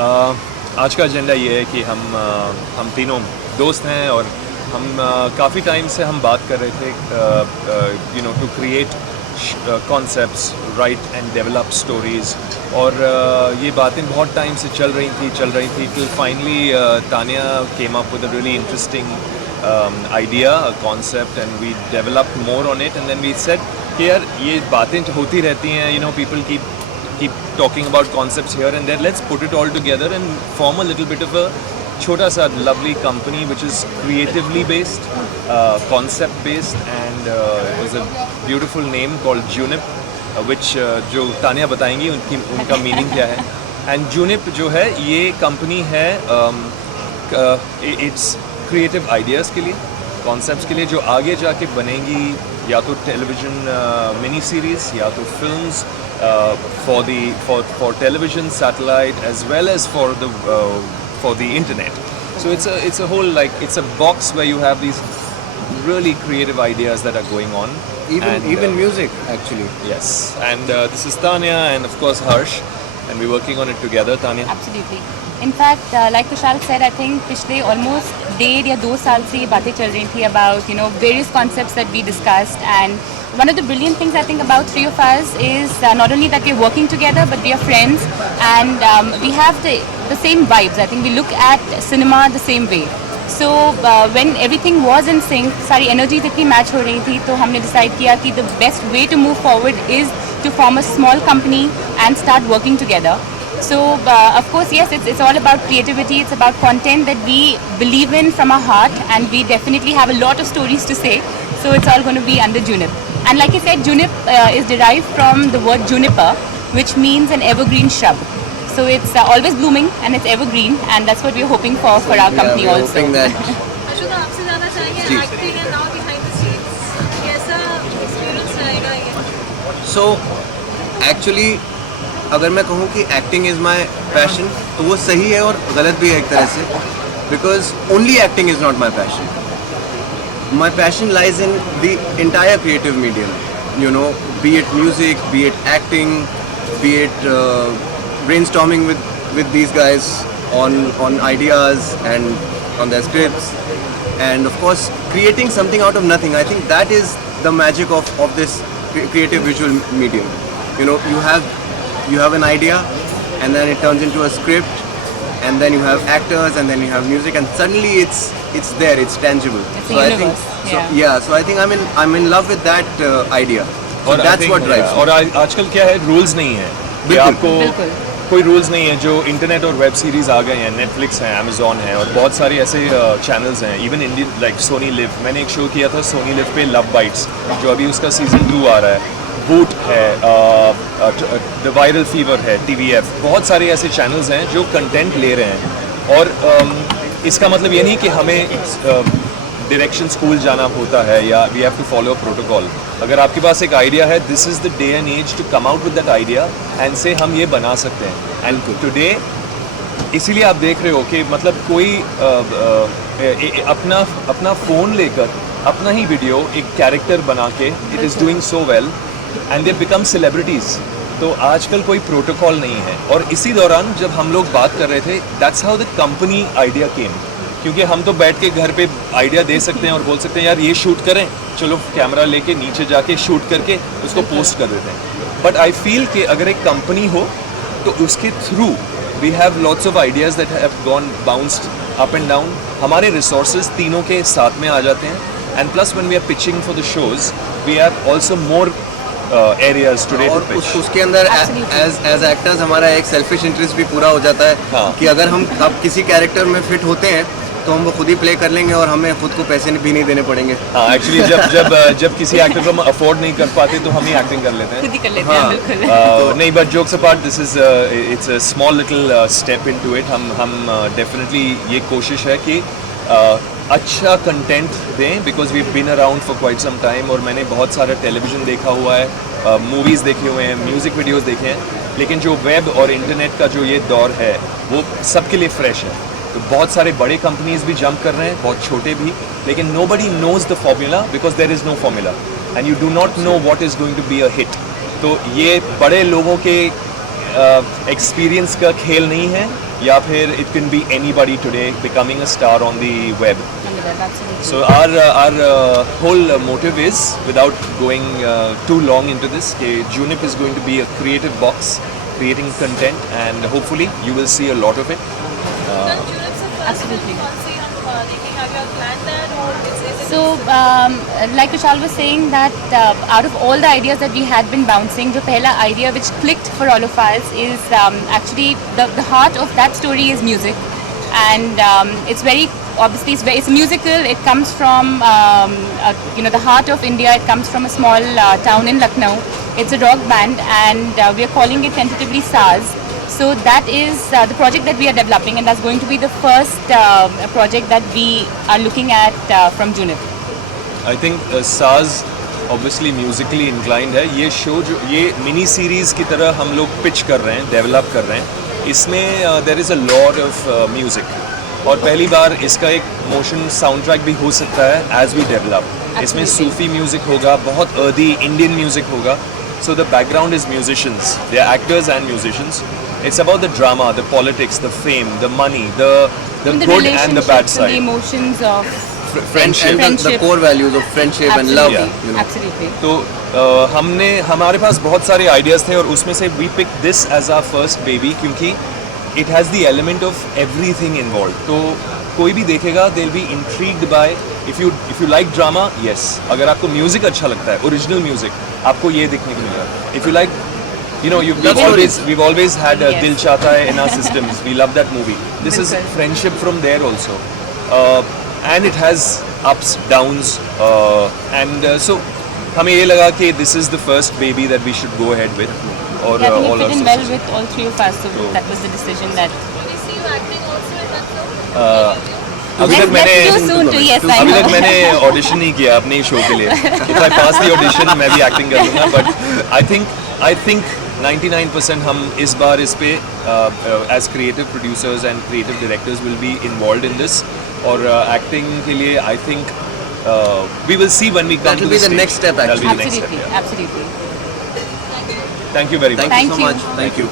आज का एजेंडा ये है कि हम तीनों दोस्त हैं और हम काफ़ी टाइम से हम बात कर रहे थे to create concepts, right and develop stories. और ये बातें बहुत टाइम से चल रही थी till finally Tanya came up with a really interesting idea, a concept, and we developed more on it, and then we said कि यार ये बातें होती रहती हैं, people keep talking about concepts here and there, let's put it all together and form a little bit of a छोटा सा lovely company which is creatively based, concept based, and it was a beautiful name called Junip, which जो तानिया बताएंगी उनका मीनिंग क्या है। And Junip जो है ये कंपनी है इट्स क्रिएटिव आइडियाज़ के लिए, कॉन्सेप्ट्स के लिए जो आगे जाके बनेंगी, या तो टेलीविज़न मिनी सीरीज़ या तो films for television, satellite, as well as for the internet. So it's a whole, like, it's a box where you have these really creative ideas that are going on. Even music, actually. Yes, and this is Tanya and of course Harsh, and we're working on it together. Tanya? Absolutely. In fact, like Tushar said, I think पिछले almost 1.5 या 2 साल से ये बातें चल रही थी about various concepts that we discussed, and one of the brilliant things I think about three of us is not only that we're working together, but we are friends, and we have the same vibes. I think we look at cinema the same way. So when everything was in sync, सारी energies इतनी match हो रही थी, तो हमने decide किया कि the best way to move forward is to form a small company and start working together. So of course, yes, it's all about creativity. It's about content that we believe in from our heart, and we definitely have a lot of stories to say. So it's all going to be under Junip. And like I said, Junip is derived from the word juniper, which means an evergreen shrub. So it's always blooming and it's evergreen, and that's what we're hoping for our company we're also. hoping that Ashok, आपसे जानना चाहेंगे acting and now behind the scenes कैसा एक्सपीरियंस रहेगा ये? So actually अगर मैं कहूँ कि एक्टिंग इज़ माई पैशन, तो वो सही है और गलत भी है एक तरह से, because only acting is not my passion. My passion lies in the entire creative medium, be it music, be it acting, be it brainstorming with these guys on ideas and on their scripts, and of course creating something out of nothing. I think that is the magic of this creative visual medium. You have an idea, and then it turns into a script, and then you have actors, and then you have music, and suddenly it's there, it's tangible. It's a So universe. I think so I think I'm in love with that idea. So और that's what drives me. और आजकल क्या है, रूल्स नहीं है कि बिल्कुल। आपको बिल्कुल। कोई रूल्स नहीं है। जो इंटरनेट और वेब सीरीज़ आ गए हैं, नेटफ्लिक्स है, अमेजोन है, और बहुत सारे ऐसे चैनल्स हैं, even Indian like Sony live. मैंने एक शो किया था सोनी लिव पे, लव बाइट्स, जो अभी उसका सीज़न 2 आ रहा है। बूट है, द वायरल फीवर है, TVF, बहुत सारे ऐसे चैनल्स हैं जो कंटेंट ले रहे हैं। और इसका मतलब ये नहीं कि हमें डायरेक्शन स्कूल जाना होता है या we have to follow protocol. अगर आपके पास एक आइडिया है, this is the day and as to come out with that idea and से हम ये बना सकते हैं। एंड टुडे इसीलिए आप देख रहे हो कि मतलब कोई अपना फ़ोन लेकर अपना ही वीडियो एक कैरेक्टर बना के it is doing so well and they become celebrities. तो आजकल कोई प्रोटोकॉल नहीं है। और इसी दौरान जब हम लोग बात कर रहे थे, that's how the company idea came, क्योंकि हम तो बैठ के घर पे आइडिया दे सकते हैं और बोल सकते हैं यार ये शूट करें, चलो कैमरा लेके नीचे जाके शूट करके उसको पोस्ट कर देते हैं। बट आई फील कि अगर एक कंपनी हो तो उसके through we have lots of ideas that have gone bounced up and down. हमारे रिसोर्सेज तीनों के साथ में आ जाते हैं, and plus when we are pitching for the shows we have also more areas today to pitch. उसके अंदर Absolutely. एज एक्टर्स हमारा एक सेल्फिश इंटरेस्ट भी पूरा हो जाता है। हाँ। कि अगर हम अब किसी कैरेक्टर में फिट होते हैं तो हम वो खुद ही प्ले कर लेंगे और हमें खुद को पैसे भी नहीं देने पड़ेंगे। हाँ, एक्चुअली जब किसी एक्टर को हम अफोर्ड नहीं कर पाते तो हम ही एक्टिंग कर लेते हैं। खुद ही कर लेते हैं, हाँ। बिल्कुल। नहीं, but jokes apart, this is it's a small little step into it. हम डेफिनेटली ये कोशिश है कि अच्छा कंटेंट दें, because we been around for quite some time. और मैंने बहुत सारा टेलीविज़न देखा हुआ है, मूवीज़ देखे हुए हैं, म्यूज़िक वीडियोज़ देखे हैं, लेकिन जो वेब और इंटरनेट का जो ये दौर है वो सबके लिए फ्रेश है। तो बहुत सारे बड़े कंपनीज भी जंप कर रहे हैं, बहुत छोटे भी, लेकिन nobody knows the formula because there is no formula and you do not know what is going to be a hit. तो ये बड़े लोगों के एक्सपीरियंस का खेल नहीं है, या फिर it can be anybody today becoming a star on the web. Absolutely. So our whole motive is, without going too long into this, Junip is going to be a creative box, creating content, and hopefully you will see a lot of it. Absolutely. Have you planned that or is it So, like Vishal was saying, that out of all the ideas that we had been bouncing, the pehla idea which clicked for all of us is actually the heart of that story is music, and it's very obviously it's a musical. It comes from the heart of India. It comes from a small town in Lucknow. It's a rock band, and we are calling it tentatively SARS. So that is the project that we are developing, and that's going to be the first project that we are looking at from Junip. I think SARS obviously musically inclined है. ये शो जो ये mini series की तरह हम लोग पिच कर रहे हैं, डेवलप कर रहे हैं. इसमें there is a lot of music, और पहली बार इसका एक मोशन साउंड ट्रैक भी हो सकता है as we develop. इसमें सूफी म्यूज़िक होगा, बहुत अर्दी इंडियन म्यूज़िक होगा. So the background is musicians. They are actors and musicians. It's about the drama, the politics, the fame, the money, the good and the bad relationships and side. the emotions of Friendship. And the core values of friendship and love. absolutely, You know. absolutely. तो हमारे पास बहुत सारे आइडियाज़ थे, और उसमें से we pick this as our first baby, क्योंकि it has the element of everything involve. तो कोई भी देखेगा they will be intrigued by, if you like drama, yes. अगर आपको म्यूज़िक अच्छा लगता है, ओरिजिनल म्यूज़िक, आपको ये देखने को मिलेगा. If you like, we've always had Yes. Dil Chahta Hai in our systems. We love that movie. This is Bilkul. friendship from there also, and it has ups, downs, and so हमें ये लगा कि this is the first baby that we should go ahead with, or Yeah, I think all it our fit in well sisters. with all three of us, so So- that was the decision that. will we see you acting also in that show? अभी तक मैंने Let's too soon to yes, I अभी know. तक मैंने ऑडिशन नहीं किया अपने शो के लिए. If I pass the audition, मैं भी एक्टिंग कर लूँगा. But I think 99% हम इस बार इस पे as creative producers and creative directors will be involved in this. और एक्टिंग के लिए I think we will see when we come That will to be the stage. next step, That will be the next Absolutely, step. Yeah. absolutely. Thank you very much. Thank you so Thank you. much. Thank you.